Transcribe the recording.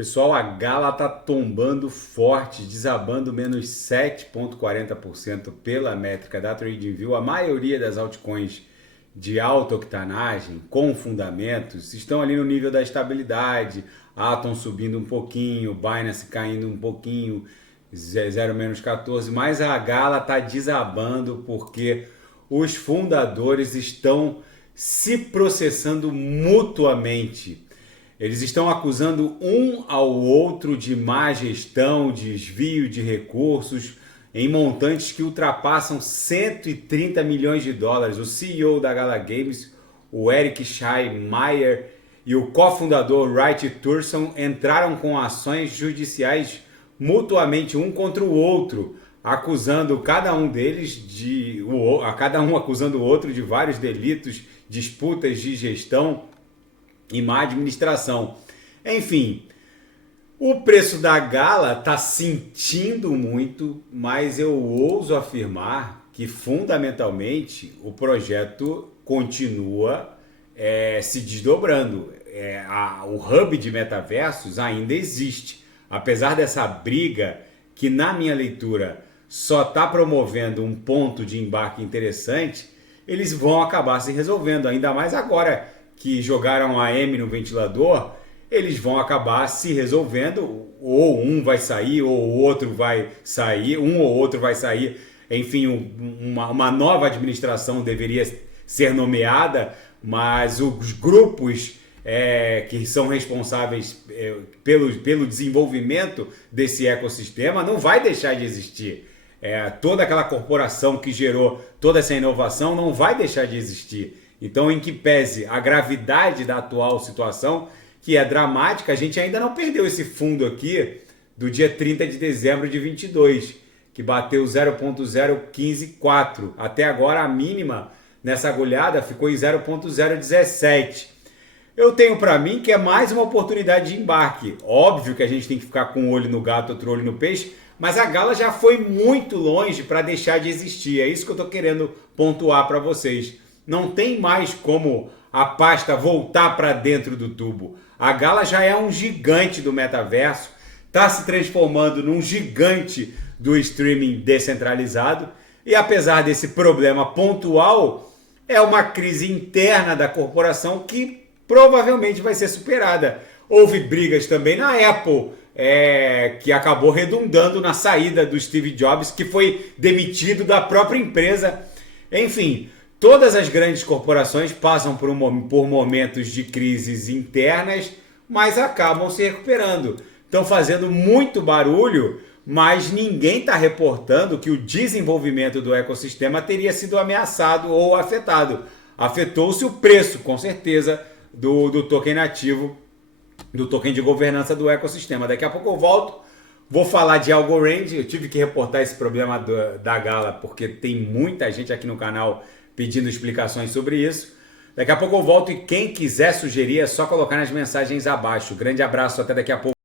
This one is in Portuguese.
Pessoal, a Gala tá tombando forte, desabando menos 7,40% pela métrica da TradingView. A maioria das altcoins de alta octanagem, com fundamentos, estão ali no nível da estabilidade. Atom subindo um pouquinho, Binance caindo um pouquinho, 0,14, mas a Gala está desabando porque os fundadores estão se processando mutuamente. Eles estão acusando um ao outro de má gestão, desvio de recursos em montantes que ultrapassam 130 milhões de dólares. O CEO da Gala Games, o Eric Scheinmeier, e o cofundador Wright Thurston entraram com ações judiciais mutuamente um contra o outro, acusando cada um deles cada um acusando o outro de vários delitos, disputas de gestão e má administração. Enfim, o preço da Gala está sentindo muito, mas eu ouso afirmar que fundamentalmente o projeto continua se desdobrando. O hub de metaversos ainda existe, apesar dessa briga que, na minha leitura, só está promovendo um ponto de embarque interessante. Eles vão acabar se resolvendo, ainda mais agora que jogaram a M no ventilador. Eles vão acabar se resolvendo, ou um vai sair, ou o outro vai sair, um ou outro vai sair. Enfim, uma nova administração deveria ser nomeada, mas os grupos que são responsáveis pelo desenvolvimento desse ecossistema não vai deixar de existir. Toda aquela corporação que gerou toda essa inovação não vai deixar de existir. Então, em que pese a gravidade da atual situação, que é dramática, a gente ainda não perdeu esse fundo aqui do dia 30 de dezembro de 22, que bateu 0,0154. Até agora a mínima nessa agulhada ficou em 0,017. Eu tenho para mim que é mais uma oportunidade de embarque. Óbvio que a gente tem que ficar com um olho no gato, outro olho no peixe, mas a Gala já foi muito longe para deixar de existir. É isso que eu estou querendo pontuar para vocês. Não tem mais como a pasta voltar para dentro do tubo. A Gala já é um gigante do metaverso, está se transformando num gigante do streaming descentralizado, e apesar desse problema pontual, é uma crise interna da corporação que provavelmente vai ser superada. Houve brigas também na Apple, que acabou redundando na saída do Steve Jobs, que foi demitido da própria empresa. Enfim, todas as grandes corporações passam por momentos de crises internas, mas acabam se recuperando. Estão fazendo muito barulho, mas ninguém está reportando que o desenvolvimento do ecossistema teria sido ameaçado ou afetado. Afetou-se o preço, com certeza, do token nativo, do token de governança do ecossistema. Daqui a pouco eu volto, vou falar de Algorand. Eu tive que reportar esse problema da Gala, porque tem muita gente aqui no canal pedindo explicações sobre isso. Daqui a pouco eu volto, e quem quiser sugerir é só colocar nas mensagens abaixo. Grande abraço, até daqui a pouco.